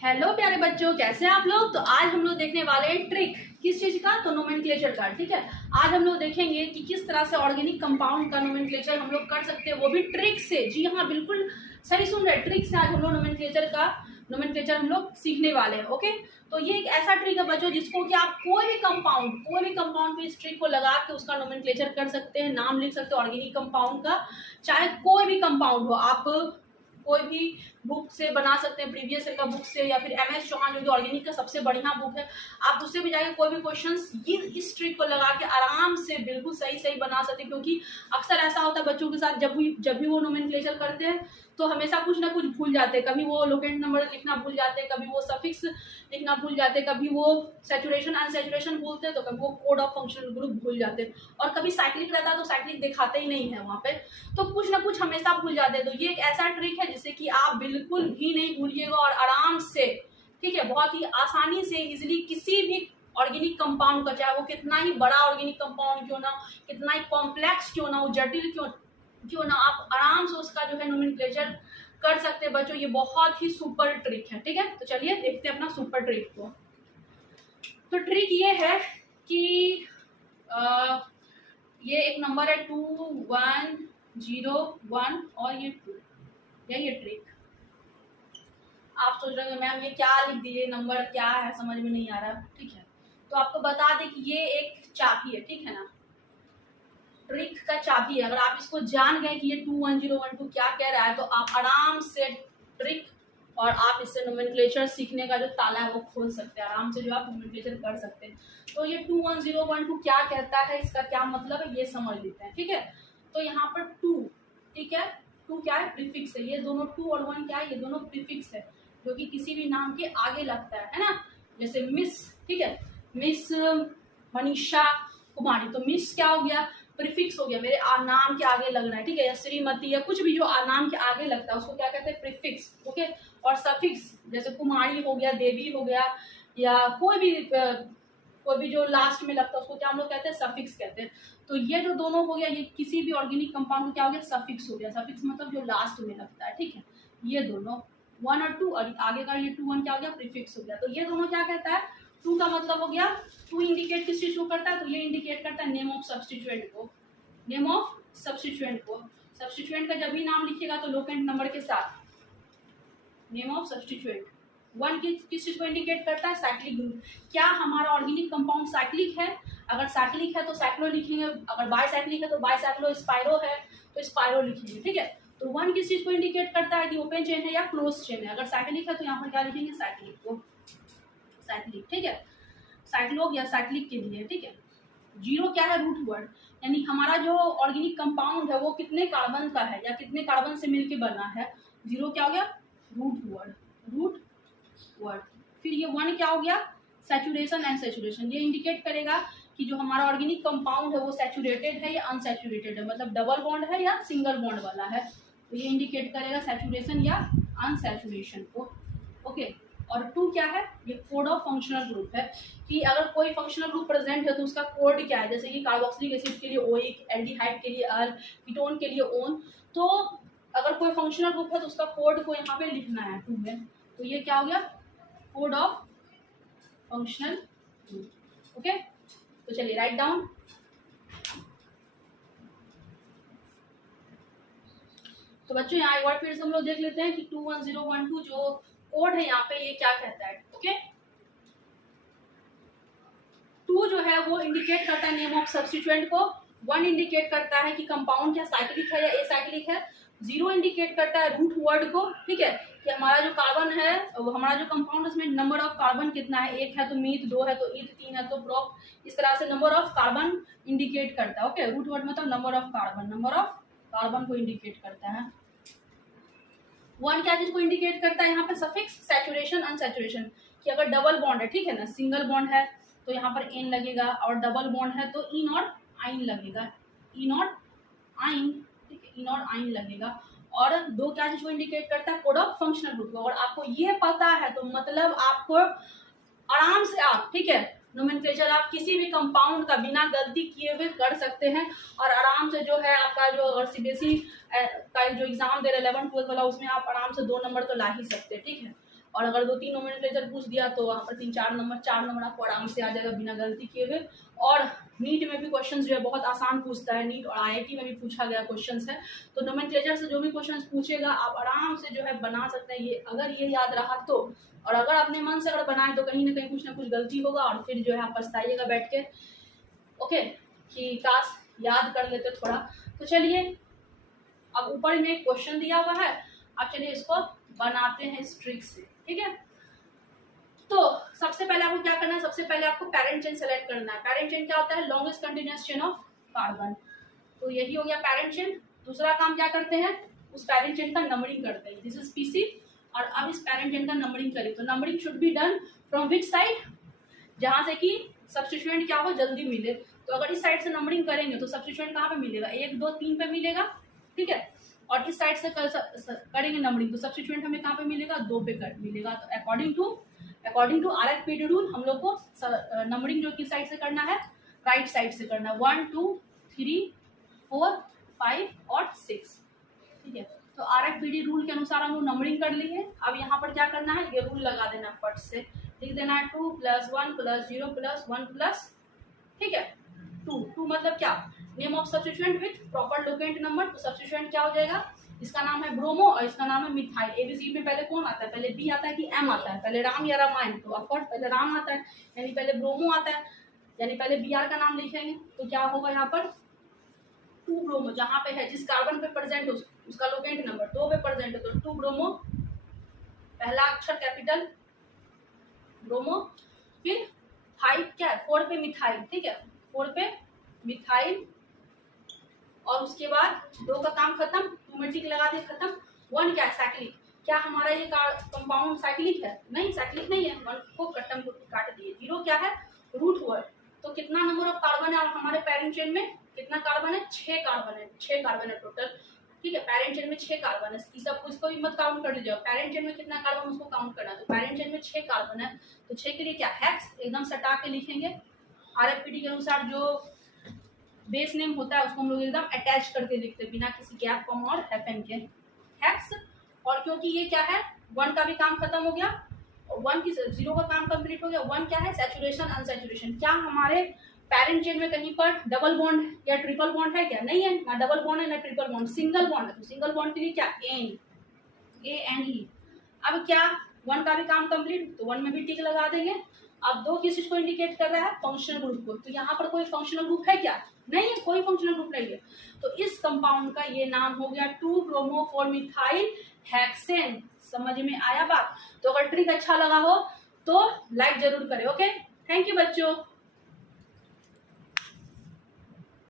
Hello प्यारे बच्चों, कैसे हैं आप लोग। तो आज हम लोग देखने वाले हैं ट्रिक। किस चीज का? तो नोमेनक्लेचर का। ठीक है, आज हम लोग देखेंगे कि किस तरह से ऑर्गेनिक कंपाउंड का नोमेनक्लेचर हम लोग कर सकते हैं, वो भी ट्रिक से। जी हाँ, बिल्कुल सही सुन रहे हैं, ट्रिक से आज हम लोग नोमेनक्लेचर हम लोग सीखने वाले हैं। ओके, तो ये एक ऐसा ट्रिक है बच्चों जिसको कि आप कोई भी कंपाउंड पे इस ट्रिक को लगा के उसका नोमेनक्लेचर कर सकते हैं, नाम लिख सकते हो ऑर्गेनिक कंपाउंड का। चाहे कोई भी कंपाउंड हो, आप कोई भी बुक से बना सकते हैं, प्रीवियस ईयर का बुक से, या फिर MS चौहान जो कि ऑर्गेनिक का सबसे बढ़िया बुक है, आप उससे भी जाके कोई भी क्वेश्चंस ये इस ट्रिक को लगा के आराम से बिल्कुल सही बना सकते हैं। क्योंकि अक्सर ऐसा होता है बच्चों के साथ, जब भी वो नोमेनक्लेचर करते हैं तो हमेशा कुछ ना कुछ भूल जाते हैं। कभी वो लोकेंट नंबर लिखना भूल जाते हैं, कभी वो सफिक्स लिखना भूल जाते हैं, कभी वो सैचुरेशन अनसैचुरेशन भूलते हैं, तो कभी वो कोड ऑफ फंक्शनल ग्रुप भूल जाते हैं, और कभी साइक्लिक रहता है तो साइक्लिक दिखाते ही नहीं है वहाँ पे, तो कुछ ना कुछ हमेशा भूल जाते हैं। तो ये एक ऐसा ट्रिक है जिससे कि आप बिल्कुल भी नहीं भूलिएगा और आराम से, ठीक है, बहुत ही आसानी से इजिली किसी भी ऑर्गेनिक कंपाउंड का, चाहे वो कितना ही बड़ा ऑर्गेनिक कंपाउंड क्यों ना, कितना ही कॉम्प्लेक्स क्यों ना हो, जटिल क्यों ना, आप आराम से उसका जो है नोमेनक्लेचर कर सकते हैं बच्चों। ये बहुत ही सुपर ट्रिक है। ठीक है, तो चलिए देखते हैं अपना सुपर ट्रिक को। तो ट्रिक ये है कि ये एक नंबर है 2101 और ये 2, ये ट्रिक। आप सोच रहे हो मैम ये क्या लिख दिए, नंबर क्या है, समझ में नहीं आ रहा। ठीक है, तो आपको बता दें कि ये एक चाबी है, ठीक है ना, ट्रिक का चाबी है। अगर आप इसको जान गए कि ये 21012 क्या कह रहा है, तो आप आराम से ट्रिक और आप इससे नोमेनक्लेचर सीखने का जो ताला है वो खोल सकते हैं, आराम से जो आप नोमेनक्लेचर कर सकते हैं। तो ये 21012 क्या कहता है, इसका क्या मतलब है, ये समझ लेते हैं। ठीक है, तो यहाँ पर 2, ठीक है, 2 क्या है, प्रीफिक्स है। ये दोनों 2 और 1 क्या है, ये दोनों प्रीफिक्स है जो कि किसी भी नाम के आगे लगता है ना। जैसे मिस, ठीक है, मिस मनीषा कुमारी, तो मिस क्या हो गया, प्रीफिक्स हो गया, मेरे नाम के आगे लग रहा है। ठीक है, या श्रीमती या कुछ भी जो नाम के आगे लगता है उसको क्या कहते हैं, प्रीफिक्स। ओके, और सफिक्स जैसे कुमारी हो गया, देवी हो गया, या कोई भी जो लास्ट में लगता है उसको क्या हम लोग कहते हैं, सफिक्स कहते हैं। तो ये जो दोनों हो गया, ये किसी भी ऑर्गेनिक कंपाउंड को क्या हो गया, सफिक्स हो गया। सफिक्स मतलब जो लास्ट में लगता है। ठीक है, ये दोनों 1 और 2, और आगे का ये 2 1 क्या हो गया, प्रीफिक्स हो गया। तो ये दोनों क्या कहता है, 2 का मतलब हो गया, 2 इंडिकेट किस चीज को करता है, तो ये इंडिकेट करता है नेम ऑफ सब्स्टिट्यूएंट को। नेम ऑफ सब्स्टिट्यूएंट को, सब्स्टिट्यूएंट का जब भी नाम लिखिएगा तो लोकेंट नंबर के साथ नेम ऑफ सब्स्टिट्यूएंट। 1 किस चीज को इंडिकेट करता है, साइक्लिक ग्रुप। क्या हमारा ऑर्गेनिक कंपाउंड साइक्लिक है? अगर साइक्लिक है तो साइक्लो लिखेंगे, अगर बाइसाइक्लिक है तो बाइसाइक्लो, स्पाइरो है तो स्पाइरो लिखेंगे। ठीक है, तो 1 किस चीज को इंडिकेट करता है कि ओपन चेन है या क्लोज चेन है। अगर साइक्लिक है तो यहाँ पर क्या लिखेंगे, साइक्लिक को, साइक्लिक। ठीक है, साइक्लोग या साइक्लिक के लिए। ठीक है, 0 क्या है, रूट वर्ड, यानी हमारा जो ऑर्गेनिक कंपाउंड है वो कितने कार्बन का है या कितने कार्बन से मिलके बना है। 0 क्या हो गया, रूट वर्ड। फिर ये 1 क्या हो गया, सैचुरेशन एंड सैचुरेशन। ये इंडिकेट करेगा कि जो हमारा ऑर्गेनिक कंपाउंड है वो सैचुरेटेड है या अनसैचुरेटेड है, मतलब डबल बॉन्ड है या सिंगल बॉन्ड वाला है। तो ये इंडिकेट करेगा सैचुरेशन या अनसैचुरेशन को। ओके, और 2 क्या है, ये कोड ऑफ फंक्शनल ग्रुप है, कि अगर कोई फंक्शनल ग्रुप प्रेजेंट है तो उसका कोड क्या है। जैसे कि कार्बोक्सिलिक एसिड के लिए ओइक, एल्डिहाइड के लिए अल, कीटोन के लिए ओन। तो अगर कोई फंक्शनल ग्रुप है तो उसका कोड को यहाँ पे लिखना है 2 में। तो ये क्या हो गया, code of functional group. Okay, तो चलिए राइट डाउन। तो बच्चों यहाँ एक बार फिर से हम लोग देख लेते हैं कि 21012 जो कोड है यहाँ पे ये क्या कहता है। ओके, 2 जो है वो इंडिकेट करता है नेम ऑफ सब्स्टिट्यूएंट को, 1 इंडिकेट करता है कि कंपाउंड क्या साइक्लिक है या एसाइक्लिक है, 0 इंडिकेट करता है रूट वर्ड को। ठीक है, कि हमारा जो कार्बन है, हमारा जो कंपाउंड है उसमें नंबर ऑफ कार्बन कितना है, 1 है तो मीथ, 2 है तो ईथ, 3 है तो प्रोप, इस तरह से नंबर ऑफ कार्बन इंडिकेट करता है। ओके, रूट वर्ड मतलब नंबर ऑफ कार्बन को इंडिकेट करता है। 1 क्या चीज को इंडिकेट करता है यहाँ पे, सफिक्स, सैचुरेशन अनसैचुरेशन, कि अगर डबल बॉन्ड है, ठीक है ना, सिंगल बॉन्ड है तो यहाँ पर एन लगेगा, और डबल बॉन्ड है तो ई नॉट आइन लगेगा, ई नॉट आइन, ठीक है, ई नॉट आइन लगेगा। और 2 क्या चीज को इंडिकेट करता है, कोड ऑफ फंक्शनल ग्रुप को। और आपको ये पता है तो मतलब आपको आराम से आप, ठीक है, नोमेनक्लेचर आप किसी भी कंपाउंड का बिना गलती किए हुए कर सकते हैं, और आराम से जो है आपका जो अगर CBSE का जो एग्जाम दे रहे 11-12 वाला, उसमें आप आराम से 2 नंबर तो ला ही सकते हैं। ठीक है, और अगर 2-3 नोमेनक्लेचर पूछ दिया तो वहाँ पर 3-4 नंबर आपको आराम से आ जाएगा बिना गलती किए हुए। और नीट में भी क्वेश्चंस जो है बहुत आसान पूछता है, नीट और IIT में भी पूछा गया क्वेश्चंस है। तो नोमेनक्लेचर से जो भी क्वेश्चंस पूछेगा आप आराम से जो है बना सकते हैं, ये अगर ये याद रहा तो। और अगर अपने मन से अगर बनाए तो कहीं ना कुछ गलती होगा और फिर जो है आप पछताइएगा बैठ के, ओके, कि काश याद कर लेते थोड़ा। तो चलिए, अब ऊपर में एक क्वेश्चन दिया हुआ है, अब चलिए इसको बनाते हैं इस ट्रिक से, ठीक है। तो सबसे पहले आपको क्या करना है, सबसे पहले आपको पैरेंट चेन सेलेक्ट करना है। पैरेंट चेन क्या होता है, longest continuous chain of carbon. तो यही हो गया पैरेंट चेन। दूसरा काम क्या करते हैं, उस पैरेंट चेन का नंबरिंग करते हैं। दिस इज PC और अब इस पैरेंट चेन का नंबरिंग करें तो numbering should be done from which side, जहां से कि सब्स्टिट्यूएंट क्या हो जल्दी मिले। तो अगर इस साइड से नंबरिंग करेंगे तो सब्स्टिट्यूएंट कहाँ पे मिलेगा, 1 2 3 पे मिलेगा, ठीक है। और इस साइड से करेंगे नंबरिंग तो सब्स्टिट्यूएंट हमें कहाँ पे मिलेगा, 2 पे मिलेगा। तो अकॉर्डिंग टू RFPD रूल हम लोग को नंबरिंग जो किस साइड से करना है, राइट साइड से करना है, 1 2 3 4 5 और 6, ठीक है। तो RFPD रूल के अनुसार हम लोग नंबरिंग कर लिए। अब यहाँ पर क्या करना है, ये रूल लगा देना, फट से लिख देना है 2 + 1 + 0 + 1 +, ठीक है, 2 मतलब क्या, name of substituent with proper locant number. तो सब्स्टिट्यूएंट क्या हो जाएगा, इसका नाम है ब्रोमो और इसका नाम है मिथाइल। ABC में पहले कौन आता है, पहले B आता है कि M आता है, पहले राम या रामायण, तो ऑफकोर्स पहले राम आता है, यानी पहले ब्रोमो आता है, यानी पहले Br का नाम लिखेंगे। तो क्या होगा यहाँ पर 2 ब्रोमो, जहाँ पे है जिस कार्बन पे प्रेजेंट हो उसका लोकेंट नंबर 2 पे प्रेजेंट है, तो 2 ब्रोमो, पहला अक्षर कैपिटल ब्रोमो, फिर 5 क्या है, 4 पे मिथाइल, ठीक है, 4 पे मिथाइल, और उसके बाद 2 का काम खत्म, 2 में टिक लगा दे खत्म। 1 क्या है, साइक्लिक। क्या हमारा ये कंपाउंड साइक्लिक है, नहीं साइक्लिक नहीं है, 1 को कटम को काट दिए। 0 क्या है, रूट वर्ड। तो कितना नंबर ऑफ कार्बन है हमारे पैरेंट चेन में, कितना कार्बन है, 6 कार्बन है, 6 कार्बन है टोटल, ठीक है। पैरेंट चेन में 6 कार्बन है, ये सब इसको भी मत काउंट कर लीजिए, पैरेंट चेन में कितना कार्बन उसको काउंट करना है। तो पैरेंट चेन में 6 कार्बन है, तो 6 के लिए क्या, हेक्स एकदम सटा के लिखेंगे। RFPD के अनुसार जो बेस नेम होता है उसको हम लोग एकदम अटैच करके लिखते हैं बिना किसी गैप कॉम और FN के, हेक्स। और क्योंकि ये क्या है, 1 का भी काम खत्म हो गया और 1 की 0 का काम कंप्लीट हो गया। 1 क्या है, सैचुरेशन अनसैचुरेशन। क्या हमारे पैरेंट चेन में कहीं पर डबल बॉन्ड या ट्रिपल बॉन्ड है क्या, नहीं है, ना डबल बॉन्ड है ना ट्रिपल बॉन्ड, सिंगल बॉन्ड है। तो सिंगल बॉन्ड के लिए क्या, ANE। अब क्या 1 का भी काम कंप्लीट, तो 1 में भी टिक लगा देंगे। अब 2 किस चीज को इंडिकेट कर रहा है, फंक्शनल ग्रुप को। तो यहाँ पर कोई फंक्शनल ग्रुप है क्या, नहीं है, कोई फंक्शनल ग्रुप नहीं है। तो इस कंपाउंड का ये नाम हो गया 2-ब्रोमो-4-मिथाइल हेक्सेन। समझ में आया बात। तो अगर ट्रिक अच्छा लगा हो तो लाइक जरूर करें, ओके। थैंक यू बच्चों।